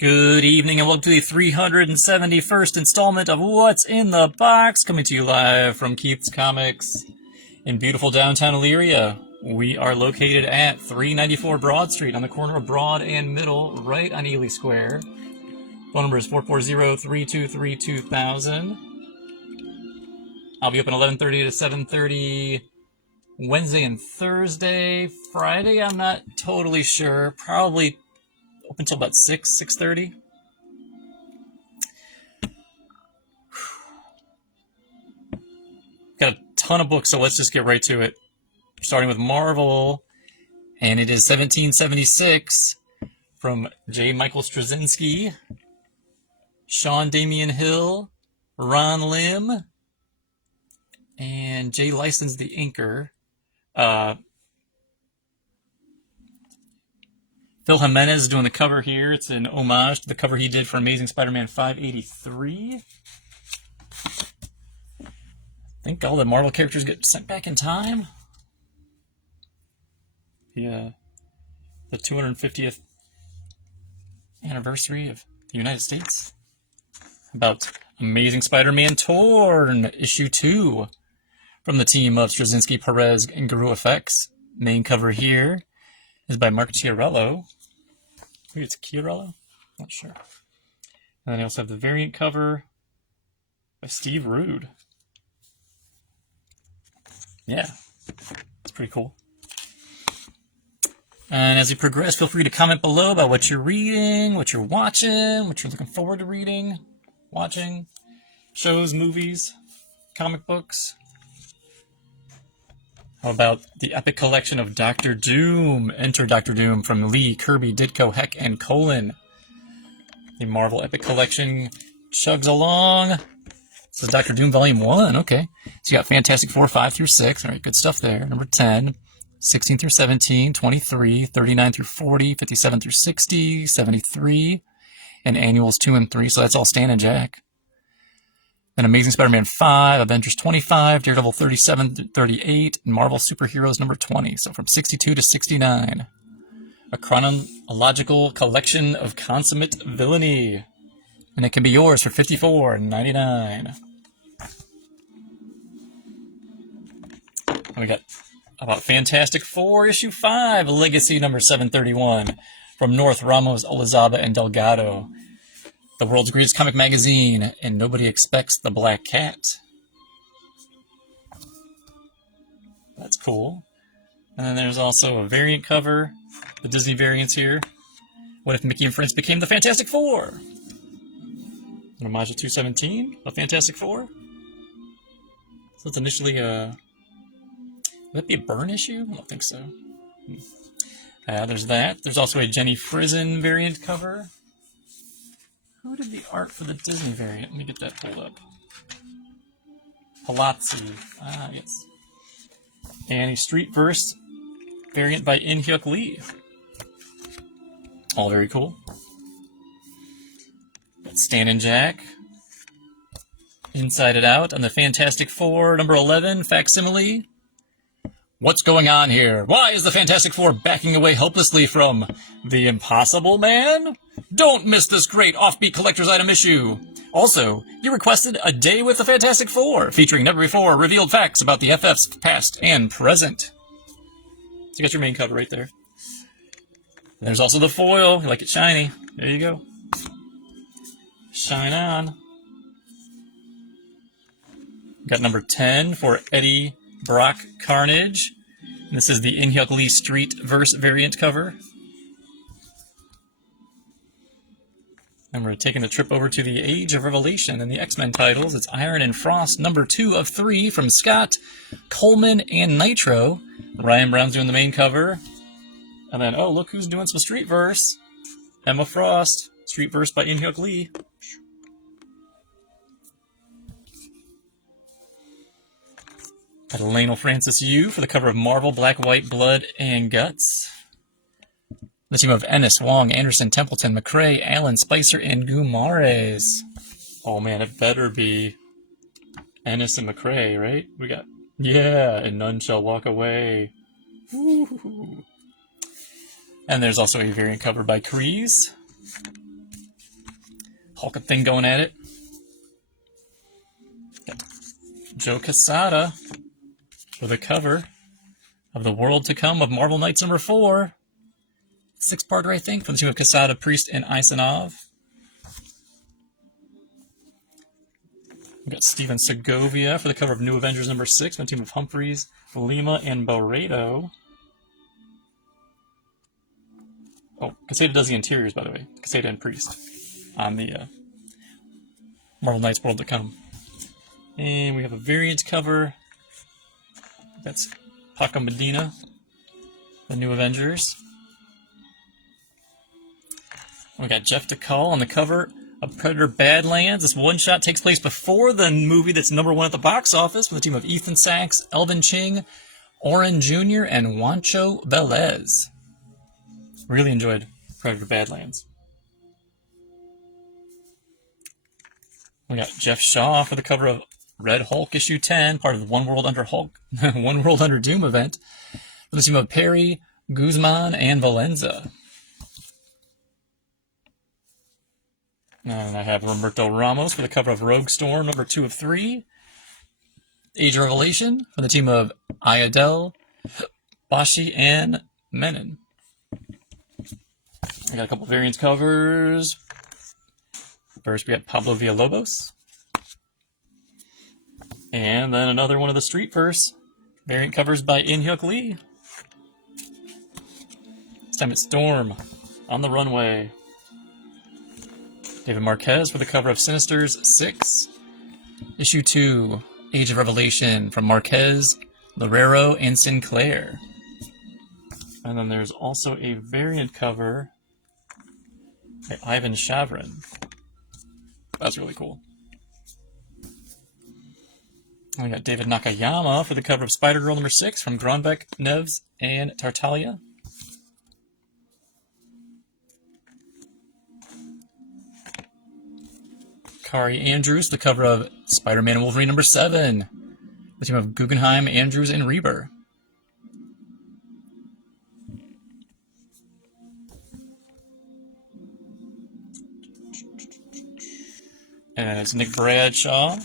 Good evening and welcome to the 371st installment of What's in the Box, coming to you live from Keith's Comics in beautiful downtown Elyria. We are located at 394 Broad Street on the corner of Broad and Middle, right on Ely Square. Phone number is 440-323-2000. I'll be open 11:30 to 7:30 Wednesday and Thursday. Friday, I'm not totally sure. Probably open until about 6:30. Got a ton of books, so let's just get right to it. Starting with Marvel, and it is 1776 from J. Michael Straczynski, Sean Damian Hill, Ron Lim, and Jay Licens, the inker. Phil Jimenez is doing the cover here. It's an homage to the cover he did for Amazing Spider-Man 583. I think all the Marvel characters get sent back in time. The 250th anniversary of the United States. About Amazing Spider-Man Torn, issue 2, from the team of Straczynski, Perez, and Guru Effects. Main cover here is by Mark Chiarello. Maybe it's Chiarello? Not sure. And then I also have the variant cover by Steve Rude. Yeah, it's pretty cool. And as we progress, feel free to comment below about what you're reading, what you're watching, what you're looking forward to reading, watching, shows, movies, comic books. How about the epic collection of Doctor Doom? Enter Doctor Doom from Lee, Kirby, Ditko, Heck, and Colin. The Marvel Epic Collection chugs along. This is Doctor Doom Volume 1, okay. So you got Fantastic Four, 5 through 6. All right, good stuff there. Number 10, 16 through 17, 23, 39 through 40, 57 through 60, 73, and Annuals 2 and 3. So that's all Stan and Jack. Then Amazing Spider-Man 5, Avengers 25, Daredevil 37 to 38, and Marvel Superheroes number 20. So from 62 to 69. A chronological collection of consummate villainy. And it can be yours for $54.99. We got about Fantastic Four, issue 5, Legacy number 731, from North, Ramos, Olazaba, and Delgado. The world's greatest comic magazine, and nobody expects the Black Cat. That's cool. And then there's also a variant cover, the Disney variants here. What if Mickey and Friends became the Fantastic Four? An homage to 217 of Fantastic Four. So it's initially would that be a Byrne issue? I don't think so. There's that. There's also a Jenny Frison variant cover. Who did the art for the Disney variant? Let me get that pulled up. Palazzi. Yes. And a Streetverse variant by In-Hyuk Lee. All very cool. Got Stan and Jack. Inside It Out on the Fantastic Four, number 11, facsimile. What's going on here? Why is the Fantastic Four backing away helplessly from the Impossible Man? Don't miss this great offbeat collector's item issue. Also, you requested A Day with the Fantastic Four, featuring never before revealed facts about the FF's past and present. So you got your main cover right there. There's also the foil. You like it shiny. There you go. Shine on. Got number 10 for Eddie Brock Carnage. And this is the In-Hyuk Lee Streetverse variant cover. And we're taking the trip over to the Age of Revelation and the X-Men titles. It's Iron and Frost, number 2 of 3 from Scott, Coleman, and Nitro. Ryan Brown's doing the main cover. And then, oh, look who's doing some Streetverse. Emma Frost, Streetverse by In-Hyuk Lee. Got Lionel Francis Yu for the cover of Marvel, Black, White, Blood, and Guts. The team of Ennis, Wong, Anderson, Templeton, McCrae, Allen, Spicer, and Gumares. Oh man, it better be Ennis and McCrae, right? We got, yeah, and None Shall Walk Away. Woo-hoo-hoo. And there's also a variant cover by Kreese. Hulk thing going at it. Got Joe Quesada for the cover of The World to Come of Marvel Knights #4. 6-parter, I think, from the team of Quesada, Priest, and Isanov. We got Steven Segovia for the cover of New Avengers #6 from the team of Humphreys, Lima, and Barreto. Oh, Quesada does the interiors, by the way. Quesada and Priest on the Marvel Knights World to Come. And we have a variant cover. That's Paco Medina, the New Avengers. We got Jeff DeCall on the cover of Predator Badlands. This one-shot takes place before the movie that's #1 at the box office from the team of Ethan Sachs, Elvin Ching, Oren Jr., and Juancho Velez. Really enjoyed Predator Badlands. We got Jeff Shaw for the cover of Red Hulk issue 10, part of the One World Under Hulk, One World Under Doom event, for the team of Perry, Guzman, and Valenza. And I have Roberto Ramos for the cover of Rogue Storm, #2 of 3. Age of Revelation for the team of Ayadel, Bashi, and Menon. I got a couple variants covers. First, we got Pablo Villalobos. And then another one of the Street Verse variant covers by In-Hyuk Lee. This time it's Storm on the Runway. David Marquez for the cover of Sinisters 6. Issue 2, Age of Revelation from Marquez, Lorero, and Sinclair. And then there's also a variant cover by Ivan Shavrin. That's really cool. We got David Nakayama for the cover of Spider-Girl #6 from Gronbeck, Neves, and Tartaglia. Kari Andrews, the cover of Spider-Man and Wolverine #7. The team of Guggenheim, Andrews, and Reber. And it's Nick Bradshaw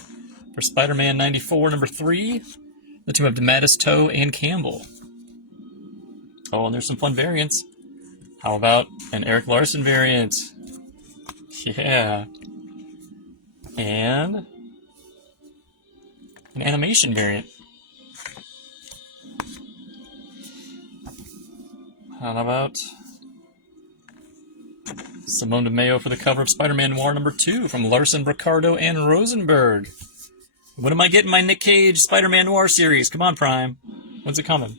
for Spider-Man 94 #3. The team of DeMatteis, Toe, and Campbell. Oh, and there's some fun variants. How about an Eric Larson variant? Yeah. And an animation variant. How about Simone DeMeo for the cover of Spider-Man Noir #2 from Larson, Ricardo, and Rosenberg. When am I getting my Nick Cage Spider-Man Noir series? Come on, Prime. When's it coming?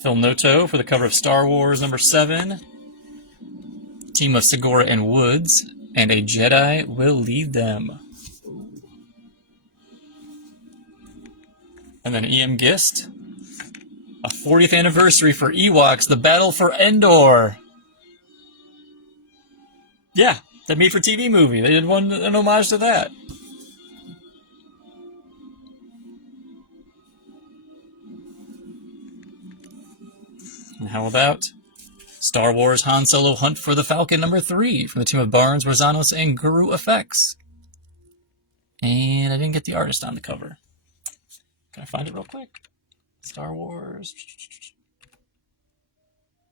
Phil Noto for the cover of Star Wars #7. Team of Segura and Woods. And A Jedi Will Lead Them. And then E.M. Gist. A 40th anniversary for Ewoks, The Battle for Endor. Yeah, that made-for-TV movie. They did an homage to that. And how about Star Wars Han Solo Hunt for the Falcon #3 from the team of Barnes, Rosanos, and Guru Effects. And I didn't get the artist on the cover. Can I find it real quick? Star Wars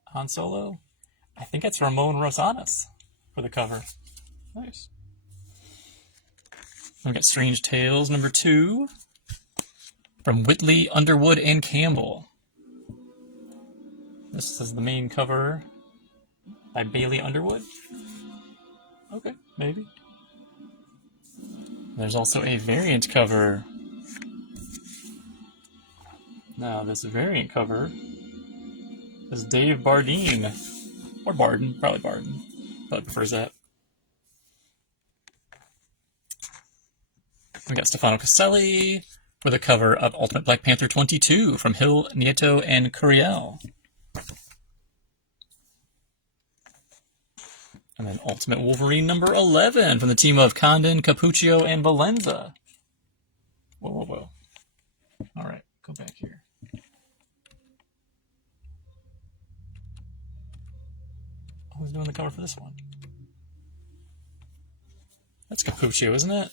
Han Solo. I think it's Ramon Rosanas for the cover. Nice. We got Strange Tales #2 from Whitley, Underwood, and Campbell. This is the main cover by Bailey Underwood. Okay, maybe. There's also a variant cover. Now, this variant cover is Dave Bardeen. Or Barden, probably Barden. But prefers that. We got Stefano Caselli for the cover of Ultimate Black Panther 22 from Hill, Nieto, and Curiel. And then Ultimate Wolverine #11 from the team of Condon, Capuccio, and Valenza. Whoa. All right, go back here. Who's doing the cover for this one? That's Capuccio, isn't it?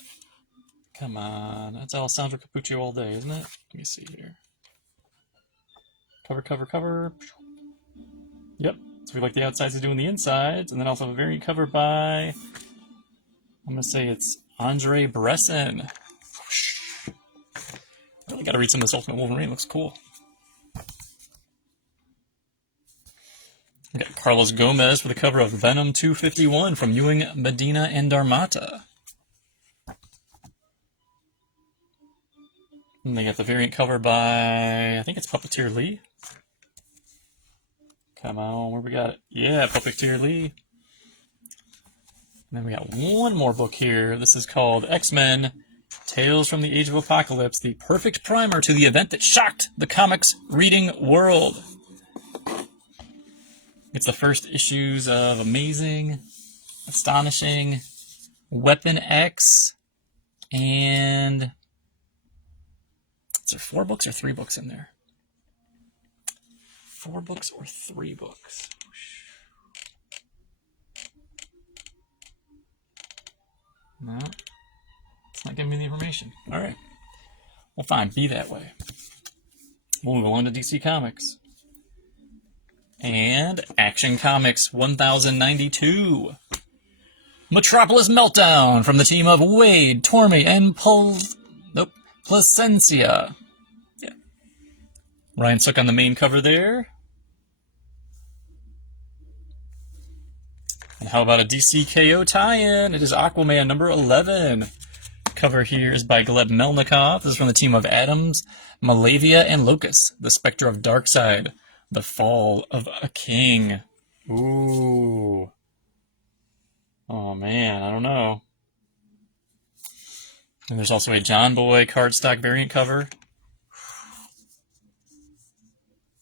Come on. That's Alessandro Capuccio all day, isn't it? Let me see here. Cover, cover, cover. Yep. So we like the outsides of doing the insides. And then also a variant cover by, I'm going to say it's Andre Bresson. Really got to read some of this Ultimate Wolverine. Looks cool. We got Carlos Gomez for the cover of Venom 251 from Ewing, Medina, and Armata. And they got the variant cover by, I think it's Puppeteer Lee. Come on, where we got it? Yeah, Puppeteer Lee. And then we got one more book here. This is called X-Men, Tales from the Age of Apocalypse, the perfect primer to the event that shocked the comics reading world. It's the first issues of Amazing, Astonishing, Weapon X, and is there 4 books or 3 books in there? 4 books or 3 books? No, it's not giving me the information. All right. Well, fine. Be that way. We'll move on to DC Comics. And Action Comics 1092. Metropolis Meltdown from the team of Wade, Tormey, and Placencia. Yeah. Ryan Sook on the main cover there. And how about a DCKO tie-in? It is Aquaman number 11. Cover here is by Gleb Melnikov. This is from the team of Adams, Malavia, and Locus. The Spectre of Darkseid. The Fall of a King. Ooh. Oh man, I don't know. And there's also a John Boy cardstock variant cover.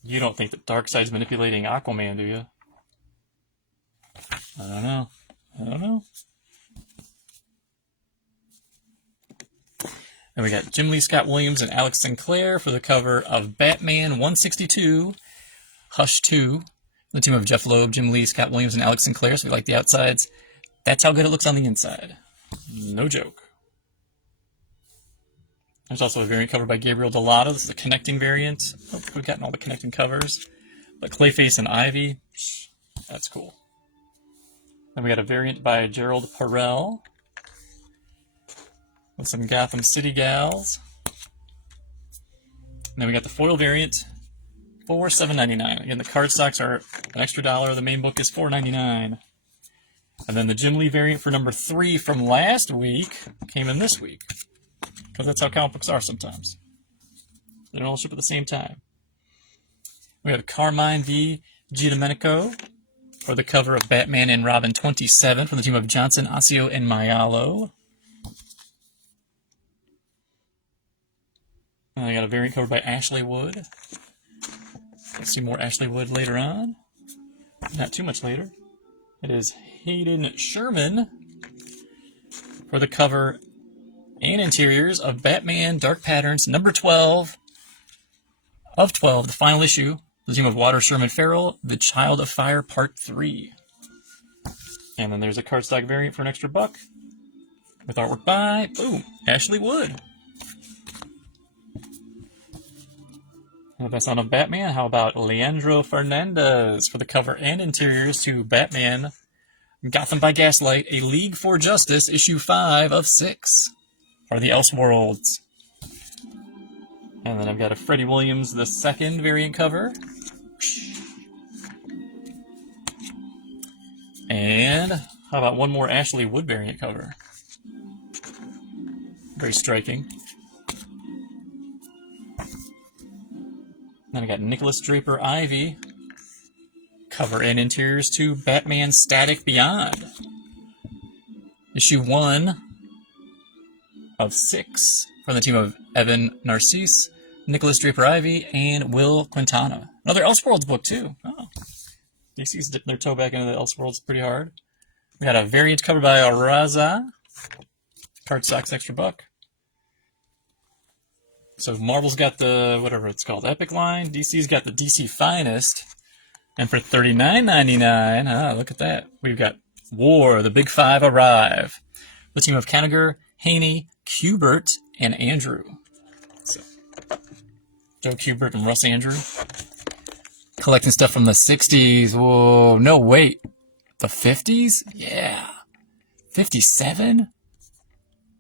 You don't think that Darkseid's manipulating Aquaman, do you? I don't know. I don't know. And we got Jim Lee Scott Williams and Alex Sinclair for the cover of Batman 162, Hush 2. The team of Jeff Loeb, Jim Lee, Scott Williams, and Alex Sinclair. So we like the outsides. That's how good it looks on the inside. No joke. There's also a variant cover by Gabriel Dell'Otto. This is a connecting variant. Oh, we've gotten all the connecting covers. But Clayface and Ivy. That's cool. Then we got a variant by Gerald Perel with some Gotham City Gals. And then we got the foil variant for $7.99. Again, the cardstocks are an extra $1. The main book is $4.99. And then the Jim Lee variant for number 3 from last week came in this week. Because that's how comic books are sometimes. They don't all ship at the same time. We have Carmine V. Giandomenico for the cover of Batman and Robin 27 from the team of Johnson, Ossio, and Maialo. And I got a variant cover by Ashley Wood. We'll see more Ashley Wood later on. Not too much later. It is Hayden Sherman for the cover and interiors of Batman Dark Patterns number 12 of 12, the final issue. The team of Water, Sherman Farrell, The Child of Fire Part 3. And then there's a cardstock variant for an extra $1 with artwork by, boom, Ashley Wood. And if that's not a Batman, how about Leandro Fernandez for the cover and interiors to Batman Gotham by Gaslight, A League for Justice, issue 5 of 6. Are the Elseworlds. And then I've got a Freddie Williams the second variant cover. And how about one more Ashley Wood variant cover? Very striking. Then I got Nicholas Draper Ivy. Cover and interiors to Batman Static Beyond. Issue 1 of 6 from the team of Evan Narcisse, Nicholas Draper Ivy, and Will Quintana. Another Elseworlds book, too. Oh. DC's dipping their toe back into the Elseworlds pretty hard. We got a variant cover by Araza. Cardstock's extra $1. So Marvel's got the, whatever it's called, Epic line. DC's got the DC Finest. And for $39.99, look at that. We've got War, the Big Five arrive. The team of Kanigher, Haney, Kubert, and Andrew. So, Joe Kubert and Russ Andrew. Collecting stuff from the 60s. Whoa, no, wait. The 50s? Yeah. 57?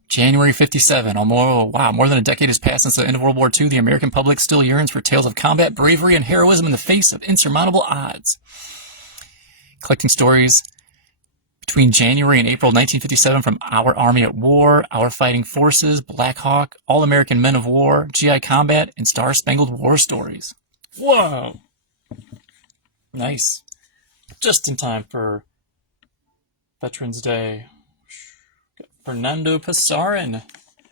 January 57. Wow, more than a decade has passed since the end of World War II. The American public still yearns for tales of combat, bravery, and heroism in the face of insurmountable odds. Collecting stories between January and April 1957 from Our Army at War, Our Fighting Forces, Black Hawk, All-American Men of War, GI Combat, and Star-Spangled War stories. Whoa! Nice. Just in time for Veterans Day. Fernando Pasarin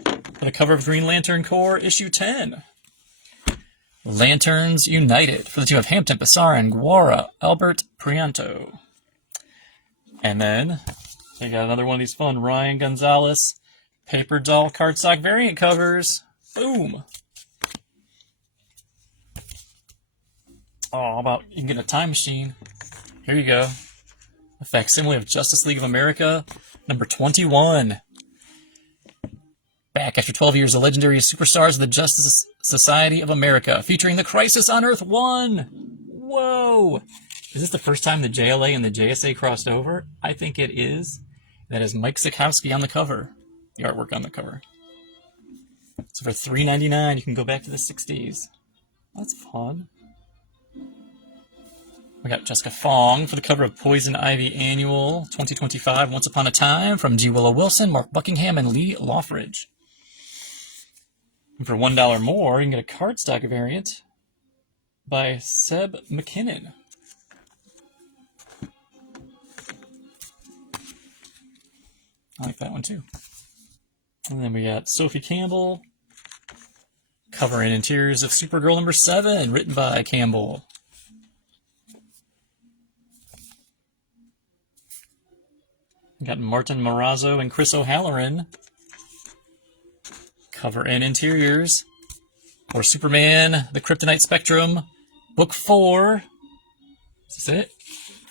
for the cover of Green Lantern Corps, issue 10. Lanterns United for the team of Hampton, Pasarin, Guara, Albert, Prianto. And then they got another one of these fun Ryan Gonzalez paper doll cardstock variant covers. Boom. Oh, how about you can get a time machine? Here you go. A facsimile of Justice League of America, number 21. Back after 12 years, the legendary superstars of the Justice Society of America, featuring the Crisis on Earth 1. Whoa! Is this the first time the JLA and the JSA crossed over? I think it is. That is Mike Sikowski on the cover. The artwork on the cover. So for $3.99, you can go back to the 60s. That's fun. We got Jessica Fong for the cover of Poison Ivy Annual 2025, Once Upon a Time, from G. Willow Wilson, Mark Buckingham, and Lee Loffridge. And for $1 more, you can get a cardstock variant by Seb McKinnon. I like that one too. And then we got Sophie Campbell, cover and interiors of Supergirl number 7, written by Campbell. We got Martin Marazzo and Chris O'Halloran, cover and interiors for Superman, the Kryptonite Spectrum, book 4. Is this it?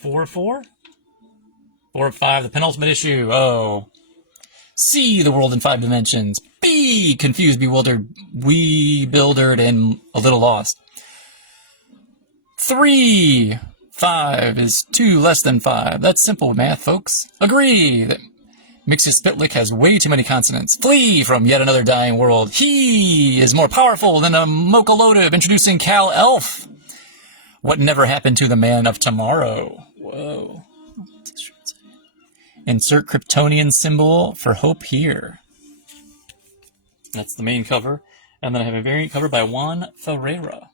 4 of 4? 4 of 5, the penultimate issue. Oh. See the world in 5 dimensions. B, confused, bewildered, bewildered, and a little lost. 3. 5 is 2 less than 5. That's simple math, folks. Agree that Mixius Spitlick has way too many consonants. Flee from yet another dying world. He is more powerful than a Mokolotive. Introducing Kal Elf. What never happened to the man of tomorrow? Whoa. Insert Kryptonian symbol for hope here. That's the main cover. And then I have a variant cover by Juan Ferreira.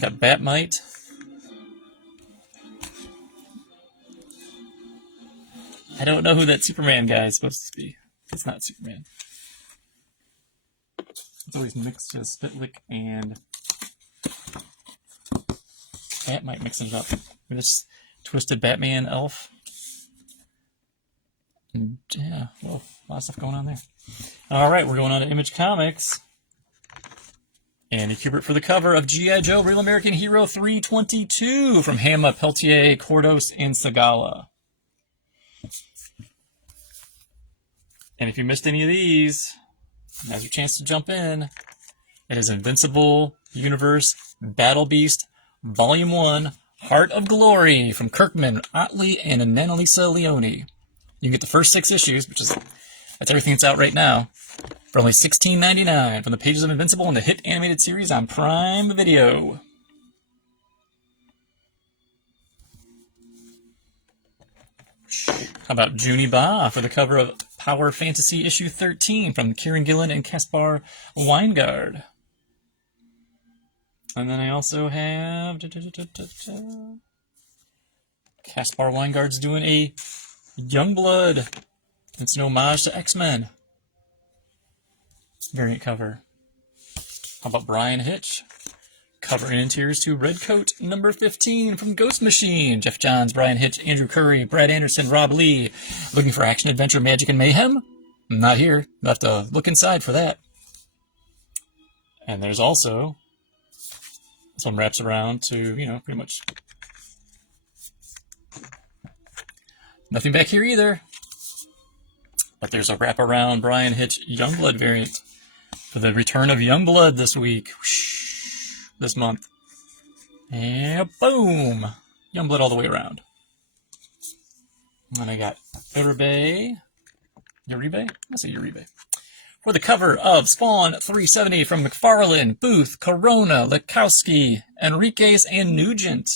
Got Batmite. I don't know who that Superman guy is supposed to be. It's not Superman. It's always mixed to Spitlick and Batmite mixing it up. This twisted Batman elf. And yeah, whoa, a lot of stuff going on there. Alright, we're going on to Image Comics. Andy Kubert for the cover of G.I. Joe Real American Hero 322 from Hama, Peltier, Cordos, and Segala. And if you missed any of these, now's your chance to jump in. It is Invincible Universe Battle Beast Volume 1 Heart of Glory from Kirkman, Otley, and Annalisa Leone. You can get the first 6 issues, that's everything that's out right now, for only $16.99 from the pages of Invincible and the hit animated series on Prime Video. How about Junie Ba for the cover of Power Fantasy issue 13 from Kieran Gillen and Caspar Weingard. And then I also have Caspar Weingard's doing a Youngblood. It's an homage to X-Men variant cover. How about Brian Hitch? Cover and interiors to Redcoat number 15 from Ghost Machine. Jeff Johns, Brian Hitch, Andrew Curry, Brad Anderson, Rob Lee. Looking for action, adventure, magic, and mayhem? Not here. You'll have to look inside for that. And there's also, this one wraps around to, pretty much nothing back here either. But there's a wraparound Brian Hitch Youngblood variant for the return of Youngblood this week. Whoosh, this month. And boom! Youngblood all the way around. And then I got Uribe. Let's say Uribe. For the cover of Spawn 370 from McFarlane, Booth, Corona, Lekowski, Enriquez, and Nugent.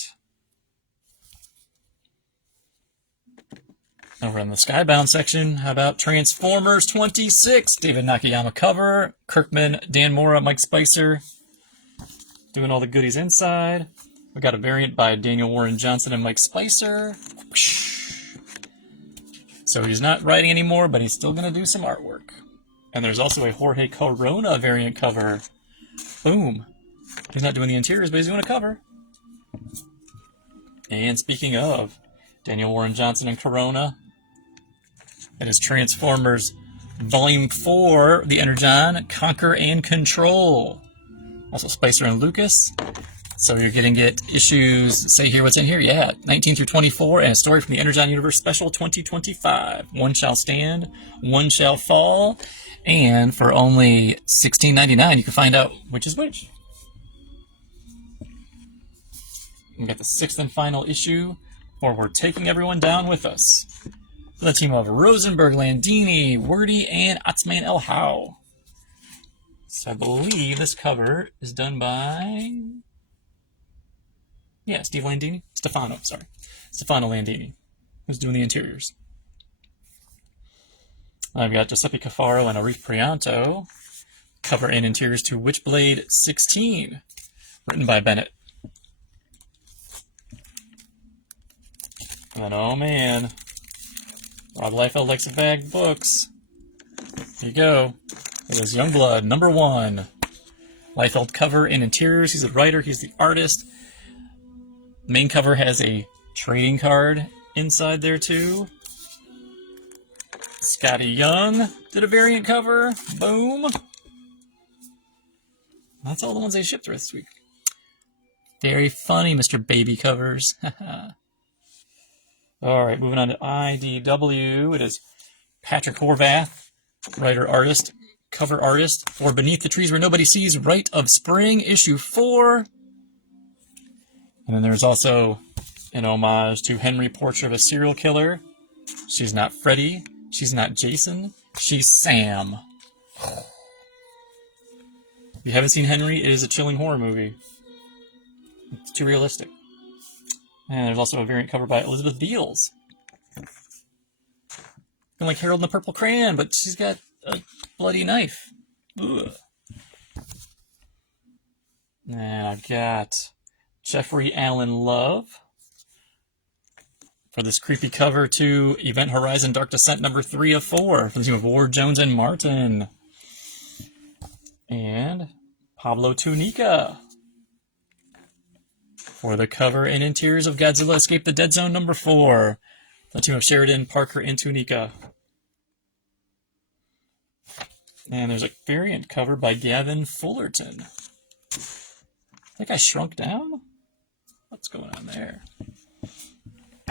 Over in the Skybound section, how about Transformers 26? David Nakayama cover. Kirkman, Dan Mora, Mike Spicer. Doing all the goodies inside. We got a variant by Daniel Warren Johnson and Mike Spicer. So he's not writing anymore, but he's still going to do some artwork. And there's also a Jorge Corona variant cover. Boom. He's not doing the interiors, but he's doing a cover. And speaking of Daniel Warren Johnson and Corona, it is Transformers Volume 4, The Energon, Conquer and Control. Also Spicer and Lucas. So you're going to get issues, say here what's in here, yeah, 19 through 24, and a story from the Energon Universe Special 2025. One shall stand, one shall fall, and for only $16.99 you can find out which is which. We got the 6th and final issue, or We're Taking Everyone Down With Us. The team of Rosenberg, Landini, Wordy, and Atzman El How. So I believe this cover is done by... yeah, Stefano Landini, who's doing the interiors. I've got Giuseppe Cafaro and Arif Prianto. Cover and interiors to Witchblade 16, written by Bennett. And oh man, Rob Liefeld likes to bag books. Here you go. It is Youngblood, #1. Liefeld cover and interiors. He's the writer, he's the artist. The main cover has a trading card inside there too. Scotty Young did a variant cover. Boom. That's all the ones they shipped this week. Very funny, Mr. Baby Covers. Alright, moving on to IDW. It is Patrick Horvath, writer, artist, cover artist for Beneath the Trees Where Nobody Sees, Rite of Spring, issue 4. And then there's also an homage to Henry, Portrait of a Serial Killer. She's not Freddy. She's not Jason. She's Sam. If you haven't seen Henry, it is a chilling horror movie. It's too realistic. And there's also a variant cover by Elizabeth Beals. Kind of like Harold and the Purple Crayon, but she's got a bloody knife. Ugh. And I've got Jeffrey Allen Love for this creepy cover to Event Horizon Dark Descent #3 of 4 from the team of Ward, Jones, and Martin. And Pablo Tunica for the cover and interiors of Godzilla Escape the Dead Zone #4 from the team of Sheridan, Parker, and Tunica. And there's a variant cover by Gavin Fullerton. That guy shrunk down? What's going on there?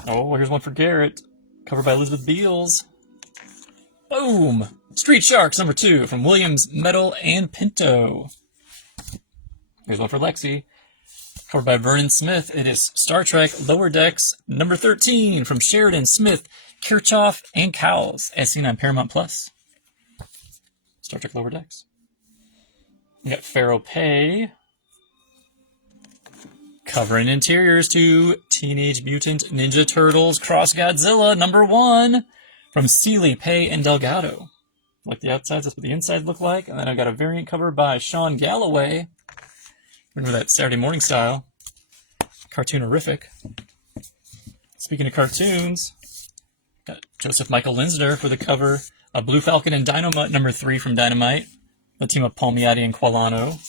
Oh, here's one for Garrett. Covered by Elizabeth Beals. Boom! Street Sharks #2 from Williams, Metal, and Pinto. Here's one for Lexi. Covered by Vernon Smith. It is Star Trek Lower Decks #13 from Sheridan, Smith, Kirchhoff, and Cowles, as seen on Paramount Plus. Star Trek Lower Decks. We got Pharaoh Pay. Cover and interiors to Teenage Mutant Ninja Turtles Cross Godzilla #1 from Seeley, Pay, and Delgado. Like the outsides, that's what the inside look like. And then I got a variant cover by Sean Galloway. Remember that Saturday morning style. Cartoonerific. Speaking of cartoons, got Joseph Michael Linsner for the cover of Blue Falcon and Dynamite #3 from Dynamite. The team of Palmiotti and Quilano.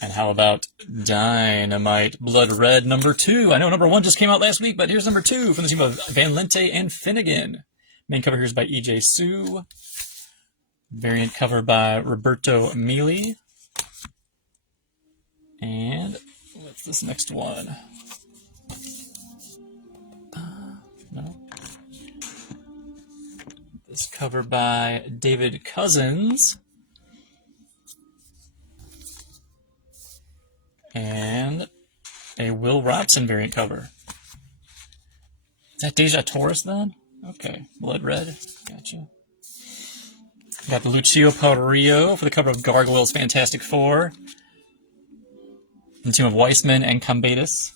And how about Dynamite Blood Red #2? I know #1 just came out last week, but here's #2 from the team of Van Lente and Finnegan. Main cover here is by E.J. Sue. Variant cover by Roberto Mealy. And what's this next one? No. Cover by David Cousins. And a Will Robson variant cover. Is that Deja Taurus then? Okay, blood red. Gotcha. Got the Lucio Parrillo for the cover of Gargoyles Fantastic Four. The team of Weissman and Combatus.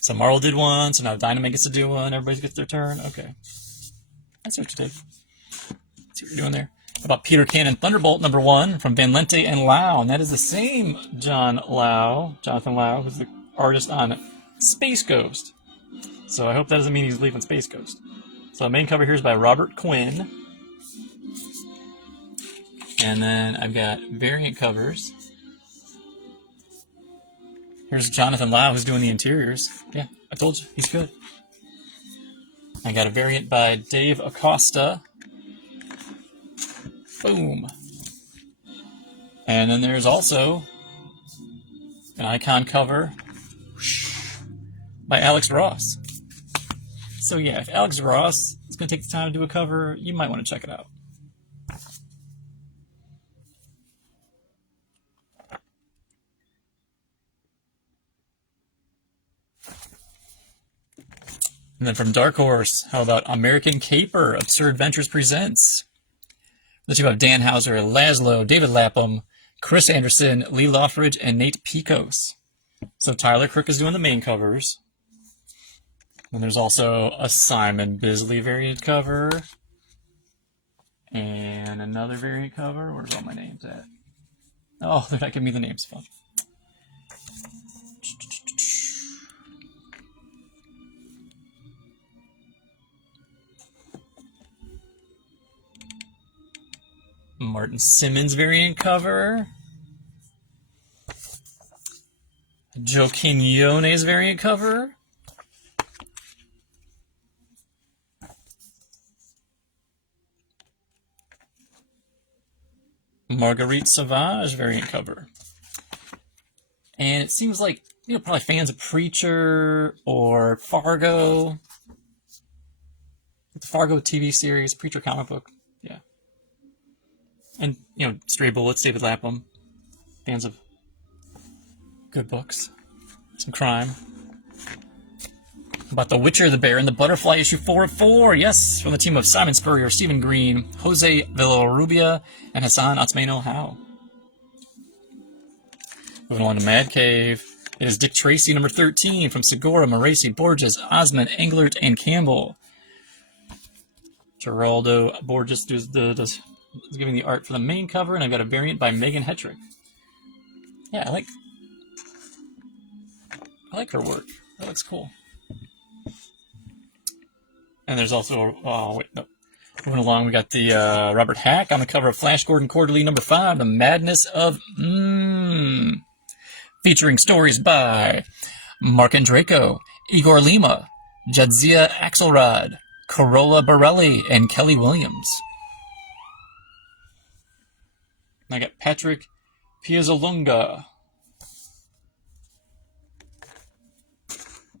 So Marvel did one, so now Dynamite gets to do one. Everybody gets their turn. Okay. I see what you did. See what you're doing there. How about Peter Cannon Thunderbolt #1 from Van Lente and Lau. And that is the same Jonathan Lau, who's the artist on Space Ghost. So I hope that doesn't mean he's leaving Space Ghost. So the main cover here is by Robert Quinn. And then I've got variant covers. Here's Jonathan Lau, who's doing the interiors. Yeah, I told you, he's good. I got a variant by Dave Acosta. Boom. And then there's also an icon cover by Alex Ross. So yeah, if Alex Ross is going to take the time to do a cover, you might want to check it out. And then from Dark Horse, how about American Caper, Absurd Ventures Presents? The team of Dan Houser, Laszlo, David Lapham, Chris Anderson, Lee Loffridge, and Nate Picos. So Tyler Crook is doing the main covers. And there's also a Simon Bisley variant cover. And another variant cover. Where's all my names at? Oh, they're not giving me the names. Fun. Martin Simmons variant cover. Joe Quinones variant cover. Marguerite Sauvage variant cover. And it seems like, probably fans of Preacher or Fargo. The Fargo TV series, Preacher comic book. Yeah. And, Stray Bullets, David Lapham. Fans of good books. Some crime. About The Witcher, the Bear, and the Butterfly, issue 4 of 4. Yes, from the team of Simon Spurrier, Stephen Green, Jose Villarrubia, and Hassan Otsmane-How. Moving on to Mad Cave. It is Dick Tracy, #13, from Segura, Moresi, Borges, Osmond, Englert, and Campbell. Geraldo Borges is giving the art for the main cover, and I've got a variant by Megan Hetrick. Yeah, I like her work. That looks cool. And there's also, moving along, we got the Robert Hack on the cover of Flash Gordon Quarterly #5, The Madness of featuring stories by Mark Andraco, Igor Lima, Jadzia Axelrod, Corolla Borelli, and Kelly Williams. I got Patrick Piazzalunga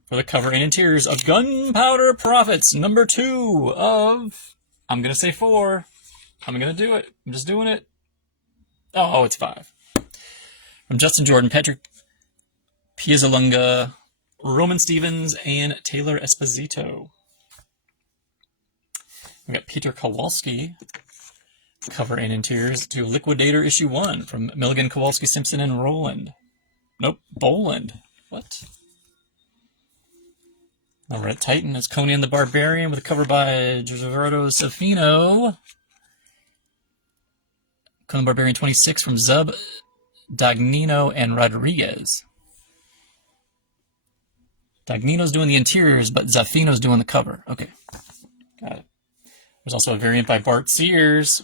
for the cover and interiors of Gunpowder Prophets #2 of, I'm going to say 4. I'm going to do it. I'm just doing it. Oh, it's 5. From Justin Jordan, Patrick Piazzalunga, Roman Stevens, and Taylor Esposito. We got Peter Kowalski, cover and interiors to Liquidator issue 1 from Milligan, Kowalski, Simpson, and Rowland. Nope, Boland. What? Over at Titan is Conan the Barbarian with a cover by Gerardo Safino. Conan the Barbarian 26 from Zub, Dagnino, and Rodriguez. Dagnino's doing the interiors, but Zafino's doing the cover. Okay, got it. There's also a variant by Bart Sears.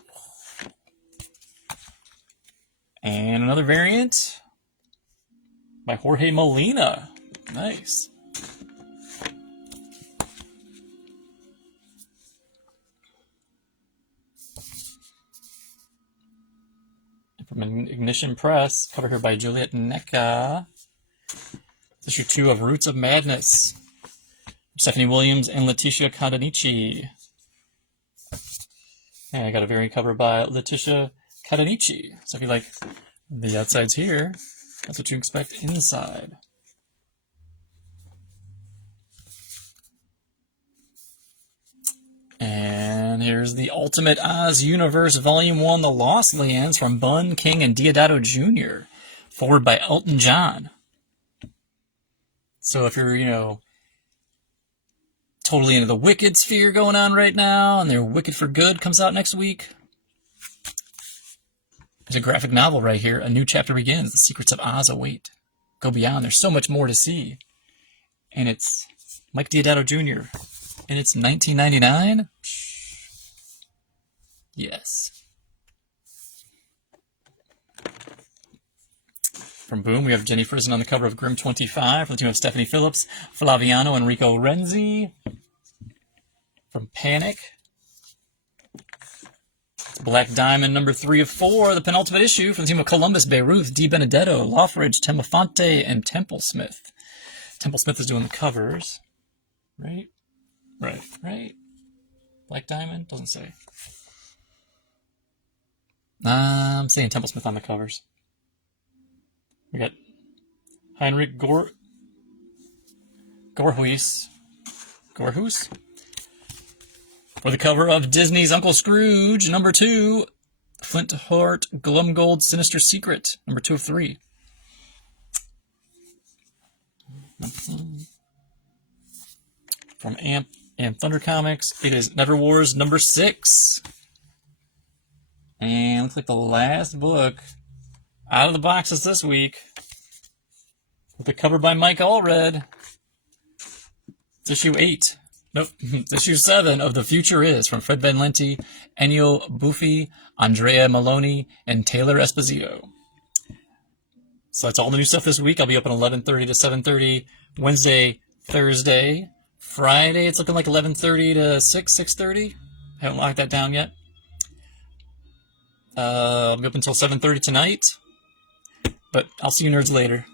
And another variant by Jorge Molina. Nice. From Ignition Press, cover here by Juliet Necca. Issue 2 of Roots of Madness. Stephanie Williams and Leticia Condonici. And I got a variant cover by Letitia Cadanici. So if you like the outsides here, that's what you expect inside. And here's the Ultimate Oz Universe Volume 1, The Lost Lands from Bun, King, and Diodato Jr. Forward by Elton John. So if you're, totally into the Wicked sphere going on right now, and their Wicked for Good comes out next week, there's a graphic novel right here. A new chapter begins. The secrets of Oz await. Go beyond. There's so much more to see. And it's Mike Diodato Jr. And it's $19.99? Yes. From Boom, we have Jenny Frison on the cover of Grimm 25. From the team of Stephanie Phillips, Flaviano, Enrico Renzi. From Panic, it's Black Diamond, number 3 of 4, the penultimate issue. From the team of Columbus, Bayreuth, Di Benedetto, Lothridge, Temofonte, and Templesmith. Templesmith is doing the covers. Right? Right. Black Diamond? Doesn't say. I'm saying Templesmith on the covers. We got Heinrich Gorhuis. For the cover of Disney's Uncle Scrooge, number 2. Flintheart Glumgold Sinister Secret, number 2 of 3. From Amp and Thunder Comics, it is Never Wars number 6. And looks like the last book out of the boxes this week, with the cover by Mike Allred. It's issue 8. Nope, it's issue 7 of The Future Is, from Fred Van Lente, Ennio Buffi, Andrea Maloney, and Taylor Esposito. So that's all the new stuff this week. I'll be open 11:30 to 7:30 Wednesday, Thursday. Friday, it's looking like 11:30 to 6:30. Haven't locked that down yet. I'll be open until 7:30 tonight. But I'll see you nerds later.